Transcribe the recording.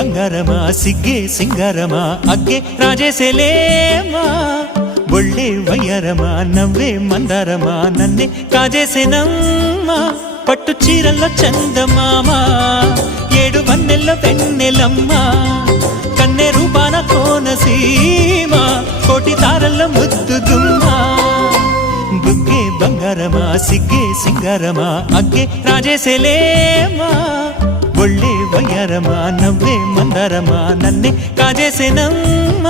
ಬಂಗಾರಮ ಸಿಗ್ಗೆ ಸಿಂಗಾರಮ ಅಗ್ಗೆ ರಾಜೇಸೆಲೇಮಾ ಒಳ್ಳೆ వయ్యారమ నవ్వే మందారమ నన్నే కాజేసేనమ్మ పట్టు చీరల్లో చందమామ ఏడు వన్నెల్లో వెన్నెలమ్మ కన్నె రూపాన కోనసీమ కోటి తారల్లో ముద్దు దుమ్మ బుగ్గే బంగారమ సిగ్గే సింగారమ అగ్గే రాజేసెలేమా ఒళ్ళే వయ్యారమ నవ్వే మందారమ నన్నే కాజేసేనమ్మ